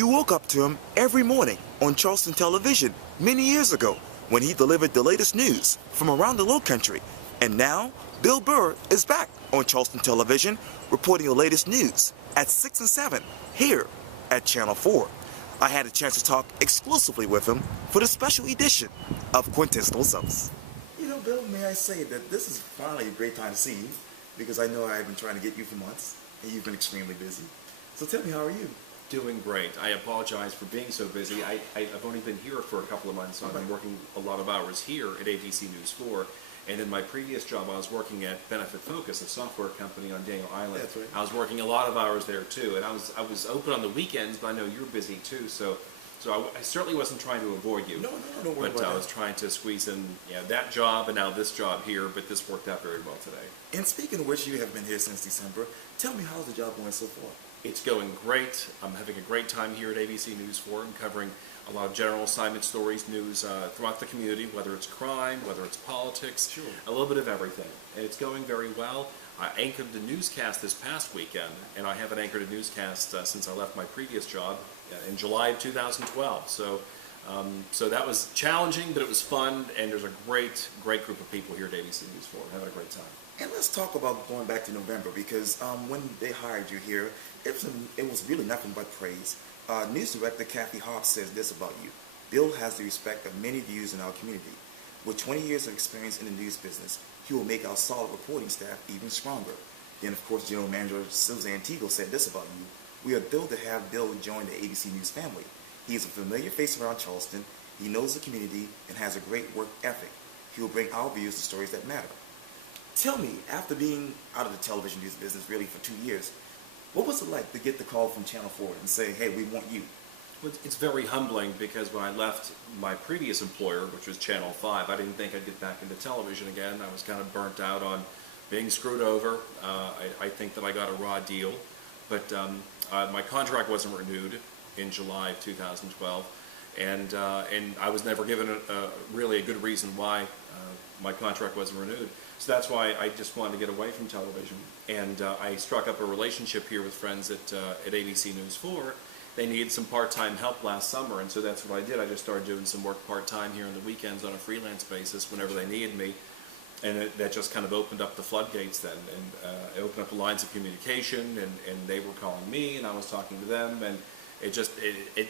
You woke up to him every morning on Charleston television many years ago when he delivered the latest news from around the Lowcountry. And now, Bill Burr is back on Charleston television reporting the latest news at 6 and 7 here at Channel 4. I had a chance to talk exclusively with him for the special edition of Quintin's Results. You know, Bill, may I say that this is finally a great time to see you, because I know I've been trying to get you for months and you've been extremely busy. So tell me, how are you? Doing great. I apologize for being so busy. I've only been here for a couple of months, so I've been working a lot of hours here at ABC News 4. And in my previous job, I was working at Benefit Focus, a software company on Daniel Island. That's right. I was working a lot of hours there too, and I was open on the weekends, but I know you're busy too. So I certainly wasn't trying to avoid you. No, don't worry about But I that. was trying to squeeze in that job and now this job here, but this worked out very well today. And speaking of which, you have been here since December. Tell me, how's the job going so far? It's going great. I'm having a great time here at ABC News 4 and covering a lot of general assignment stories, news throughout the community, whether it's crime, whether it's politics, Sure. a little bit of everything. And it's going very well. I anchored the newscast this past weekend, and I haven't anchored a newscast since I left my previous job in July of 2012. So that was challenging, but it was fun, and there's a great group of people here at ABC News 4. I'm having a great time. And let's talk about going back to November, because when they hired you here, it was really nothing but praise. News director Kathy Hobbs says this about you: Bill has the respect of many views in our community. With 20 years of experience in the news business, he will make our solid reporting staff even stronger. Then, of course, General Manager Suzanne Teagle said this about you: we are thrilled to have Bill join the ABC News family. He is a familiar face around Charleston, he knows the community, and has a great work ethic. He will bring our views to stories that matter. Tell me, after being out of the television news business really for 2 years, what was it like to get the call from Channel 4 and say, hey, we want you? Well, it's very humbling, because when I left my previous employer, which was Channel 5, I didn't think I'd get back into television again. I was kind of burnt out on being screwed over. I think that I got a raw deal, but my contract wasn't renewed in July of 2012, and I was never given really a good reason why my contract wasn't renewed. So that's why I just wanted to get away from television, and I struck up a relationship here with friends at ABC News 4. They needed some part-time help last summer, and so that's what I did. I just started doing some work part-time here on the weekends on a freelance basis whenever they needed me, and that just kind of opened up the floodgates then, and it opened up the lines of communication, and they were calling me, and I was talking to them, and it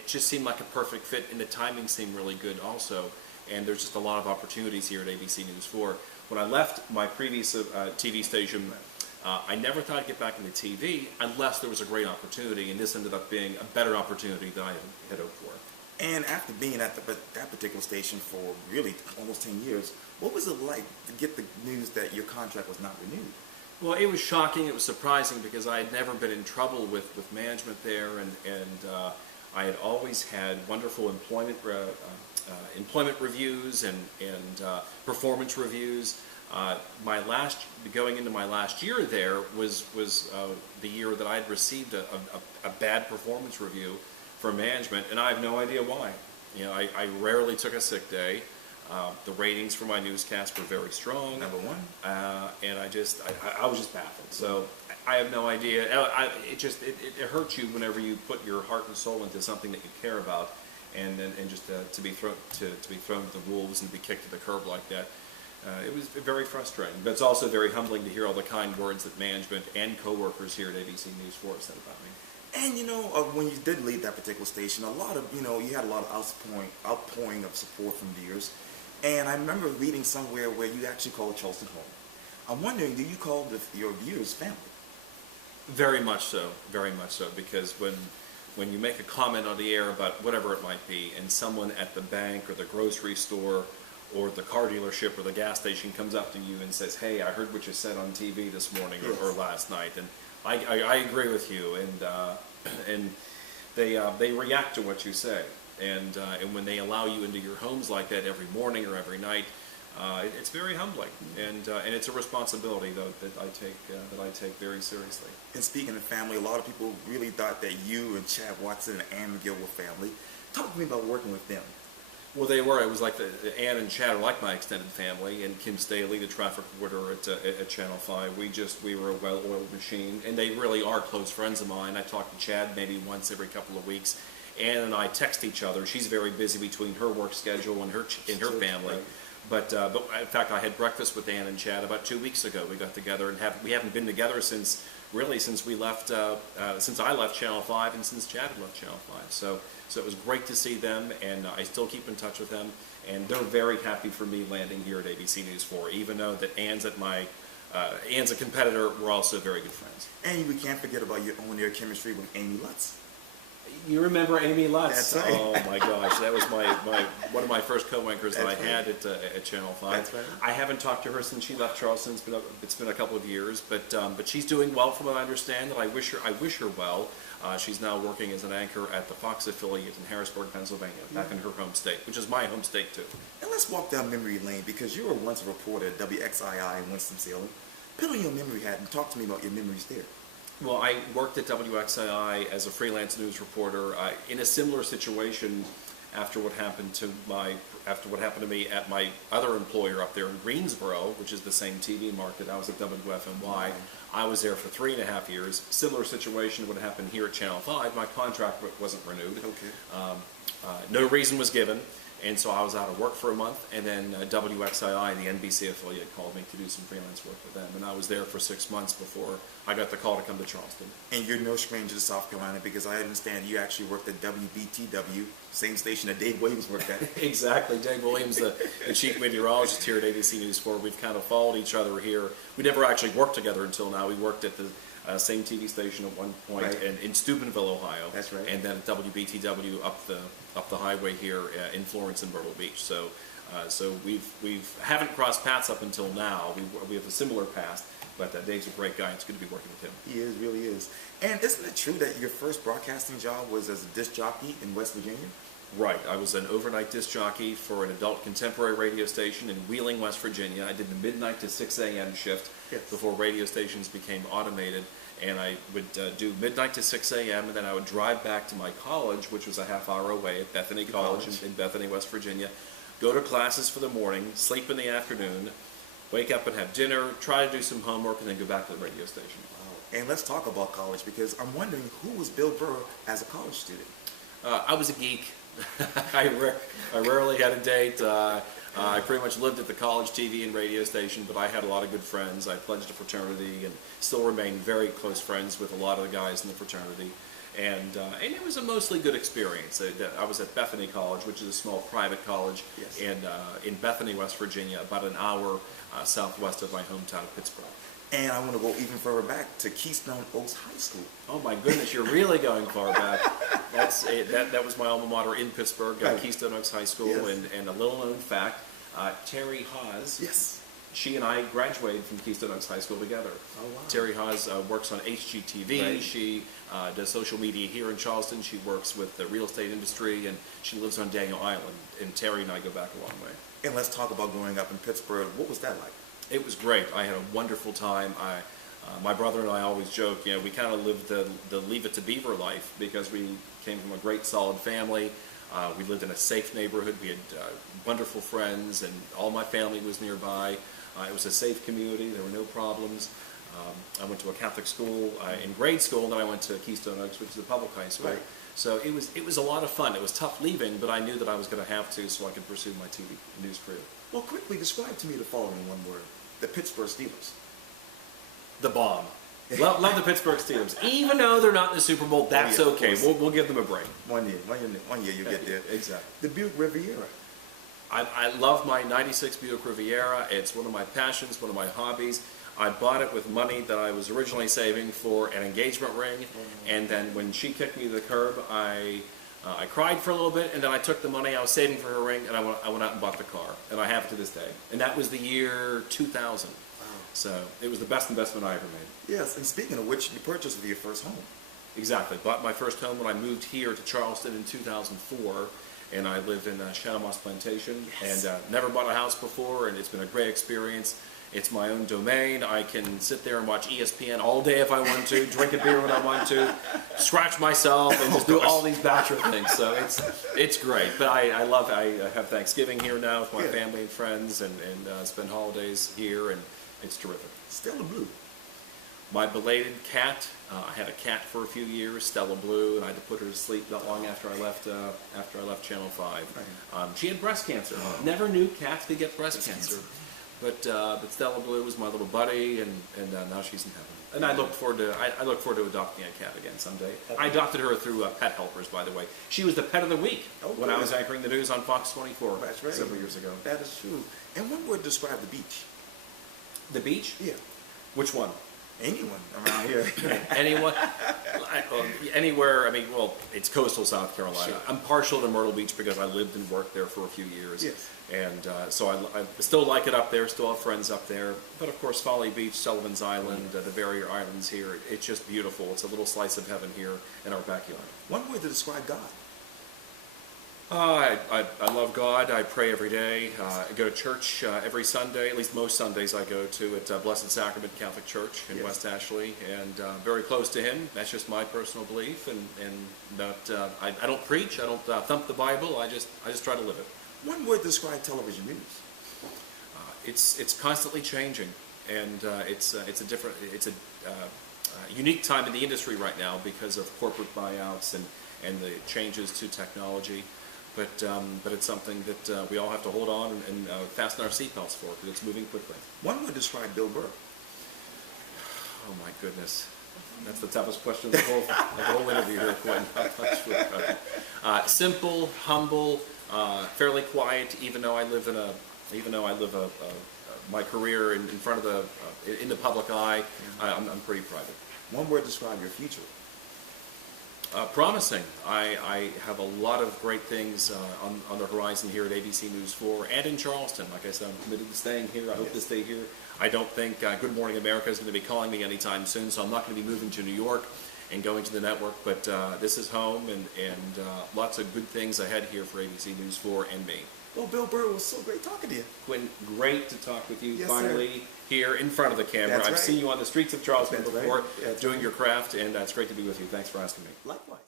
just seemed like a perfect fit, and the timing seemed really good also. And there's just a lot of opportunities here at ABC News 4. When I left my previous TV station, I never thought I'd get back into TV unless there was a great opportunity, and this ended up being a better opportunity than I had hoped for. And after being at that particular station for really almost 10 years, what was it like to get the news that your contract was not renewed? Well, it was shocking, it was surprising, because I had never been in trouble with management there, and I had always had wonderful employment reviews and performance reviews. Going into my last year there was the year that I had received a bad performance review from management, and I have no idea why. You know, I rarely took a sick day. The ratings for my newscast were very strong. Number one. And I was just baffled. So I have no idea. It hurts you whenever you put your heart and soul into something that you care about, and just to be thrown to the wolves and to be kicked to the curb like that. It was very frustrating, but it's also very humbling to hear all the kind words that management and coworkers here at ABC News 4 said about me. And you know, when you did leave that particular station, you had a lot of outpouring of support from viewers. And I remember reading somewhere where you actually called Charleston home. I'm wondering, do you call your viewers family? Very much so, because when you make a comment on the air about whatever it might be, and someone at the bank or the grocery store or the car dealership or the gas station comes up to you and says, hey, I heard what you said on TV this morning or last night, and I agree with you, and they react to what you say. And when they allow you into your homes like that every morning or every night, it's very humbling, and it's a responsibility though that I take very seriously. And speaking of family, a lot of people really thought that you and Chad Watson and Ann McGill were family. Talk to me about working with them. Well, they were. It was like Ann and Chad are like my extended family, and Kim Staley, the traffic reporter at Channel 5. We were a well-oiled machine, and they really are close friends of mine. I talk to Chad maybe once every couple of weeks, Ann and I text each other. She's very busy between her work schedule and her family. Right. But in fact, I had breakfast with Ann and Chad about 2 weeks ago. We got together, and we haven't been together since we left, since I left Channel 5 and since Chad had left Channel 5. So it was great to see them, and I still keep in touch with them. And they're very happy for me landing here at ABC News 4, even though that Ann's a competitor. We're also very good friends. And we can't forget about your on-air chemistry with Amy Lutz. You remember Amy Lutz? That's right. Oh my gosh, that was one of my first co-anchors that I That's had at Channel 5. That's right. I haven't talked to her since she left Charleston. It's been a couple of years, but she's doing well from what I understand. And I wish her well. She's now working as an anchor at the Fox affiliate in Harrisburg, Pennsylvania, back in her home state, which is my home state too. And let's walk down memory lane, because you were once a reporter at WXII in Winston-Salem. Put on your memory hat and talk to me about your memories there. Well, I worked at WXII as a freelance news reporter in a similar situation after what happened to me at my other employer up there in Greensboro, which is the same TV market. I was at WFMY. I was there for 3.5 years. Similar situation would happen here at Channel 5. My contract wasn't renewed. Okay. No reason was given. And so I was out of work for a month, and then WXII, the NBC affiliate, called me to do some freelance work with them. And I was there for 6 months before I got the call to come to Charleston. And you're no stranger to South Carolina, because I understand you actually worked at WBTW, same station that Dave Williams worked at. Exactly. Dave Williams, the chief meteorologist here at ABC News 4. We've kind of followed each other here. We never actually worked together until now. We worked at the same TV station at one point, right, in Steubenville, Ohio. That's right. And then at WBTW up the highway here in Florence and Myrtle Beach. So we haven't crossed paths up until now. We have a similar past, but Dave's a great guy. It's good to be working with him. He is, really is. And isn't it true that your first broadcasting job was as a disc jockey in West Virginia? Right. I was an overnight disc jockey for an adult contemporary radio station in Wheeling, West Virginia. I did the midnight to 6 a.m. shift before radio stations became automated. And I would do midnight to 6 a.m. and then I would drive back to my college, which was a half-hour away at Bethany College in Bethany, West Virginia, go to classes for the morning, sleep in the afternoon, wake up and have dinner, try to do some homework, and then go back to the radio station. Wow. And let's talk about college, because I'm wondering, who was Bill Burr as a college student? I was a geek. I rarely had a date. I pretty much lived at the college TV and radio station, but I had a lot of good friends. I pledged a fraternity and still remain very close friends with a lot of the guys in the fraternity. And it was a mostly good experience. I was at Bethany College, which is a small private college in Bethany, West Virginia, about an hour southwest of my hometown of Pittsburgh. And I want to go even further back to Keystone Oaks High School. Oh my goodness, you're really going far back. That was my alma mater in Pittsburgh, Keystone Oaks High School. And a little known fact, Terry Haas, she and I graduated from Keystone Oaks High School together. Oh, wow. Terry Haas works on HGTV. Right. She does social media here in Charleston. She works with the real estate industry, and she lives on Daniel Island. And Terry and I go back a long way. And let's talk about growing up in Pittsburgh. What was that like? It was great. I had a wonderful time. My brother and I always joke, we kind of lived the Leave It to Beaver life, because we came from a great, solid family. We lived in a safe neighborhood. We had wonderful friends, and all my family was nearby. It was a safe community. There were no problems. I went to a Catholic school in grade school, and then I went to Keystone Oaks, which is a public high school. Right. So it was a lot of fun. It was tough leaving, but I knew that I was going to have to, so I could pursue my TV news career. Well, quickly describe to me the following in one word: the Pittsburgh Steelers. The bomb. Love the Pittsburgh Steelers. Even though they're not in the Super Bowl, that's okay. We'll give them a break. One year you get there. Exactly. The Buick Riviera. I love my 96 Buick Riviera. It's one of my passions, one of my hobbies. I bought it with money that I was originally saving for an engagement ring, and then when she kicked me to the curb, I cried for a little bit, and then I took the money I was saving for her ring, and I went out and bought the car, and I have it to this day. And that was the year 2000. So it was the best investment I ever made. Yes, and speaking of which, you purchased your first home. Exactly. Bought my first home when I moved here to Charleston in 2004, and I live in Shadow Moss Plantation, and never bought a house before, and it's been a great experience. It's my own domain. I can sit there and watch ESPN all day if I want to, drink a beer when I want to, scratch myself, and just do all these bachelor things. So it's great. But I have Thanksgiving here now with my family and friends, and spend holidays here, and it's terrific. Still the blue. My belated cat. I had a cat for a few years, Stella Blue, and I had to put her to sleep not long after I left Channel 5. Right. She had breast cancer. Never knew cats could get breast cancer. But Stella Blue was my little buddy, and now she's in heaven. And I look forward to adopting a cat again someday. I adopted her through Pet Helpers, by the way. She was the pet of the week when I was anchoring the news on Fox 24 several years ago. That is true. And one word to describe the beach. The beach? Yeah. Which one? Anyone around here. Anyone? Anywhere. I mean, well, it's coastal South Carolina. Sure. I'm partial to Myrtle Beach because I lived and worked there for a few years. Yes. And so I still like it up there, still have friends up there. But of course, Folly Beach, Sullivan's Island, the barrier islands here, it's just beautiful. It's a little slice of heaven here in our backyard. One word to describe God. I love God. I pray every day. I go to church every Sunday, at least most Sundays I go to at Blessed Sacrament Catholic Church in West Ashley, and very close to Him. That's just my personal belief, and that I don't preach. I don't thump the Bible. I just try to live it. One word to describe television news. It's constantly changing, and it's a unique time in the industry right now because of corporate buyouts and the changes to technology. But it's something that we all have to hold on and fasten our seatbelts for because it's moving quickly. One would describe Bill Burr. Oh my goodness, that's the toughest question of the whole interview here, Quintin. Simple, humble, fairly quiet. Even though I live my career in front of in the public eye, I'm pretty private. One word to describe your future. Promising. I have a lot of great things on the horizon here at ABC News 4 and in Charleston. Like I said, I'm committed to staying here. I hope to stay here. I don't think Good Morning America is going to be calling me anytime soon, so I'm not going to be moving to New York and going to the network. But this is home, and lots of good things ahead here for ABC News 4 and me. Well, Bill Burr, it was so great talking to you. Quinn, great to talk with you. Yes, finally, sir. Here in front of the camera. That's I've right. seen you on the streets of Charleston That's before right. That's doing your craft, and it's great to be with you. Thanks for asking me. Likewise.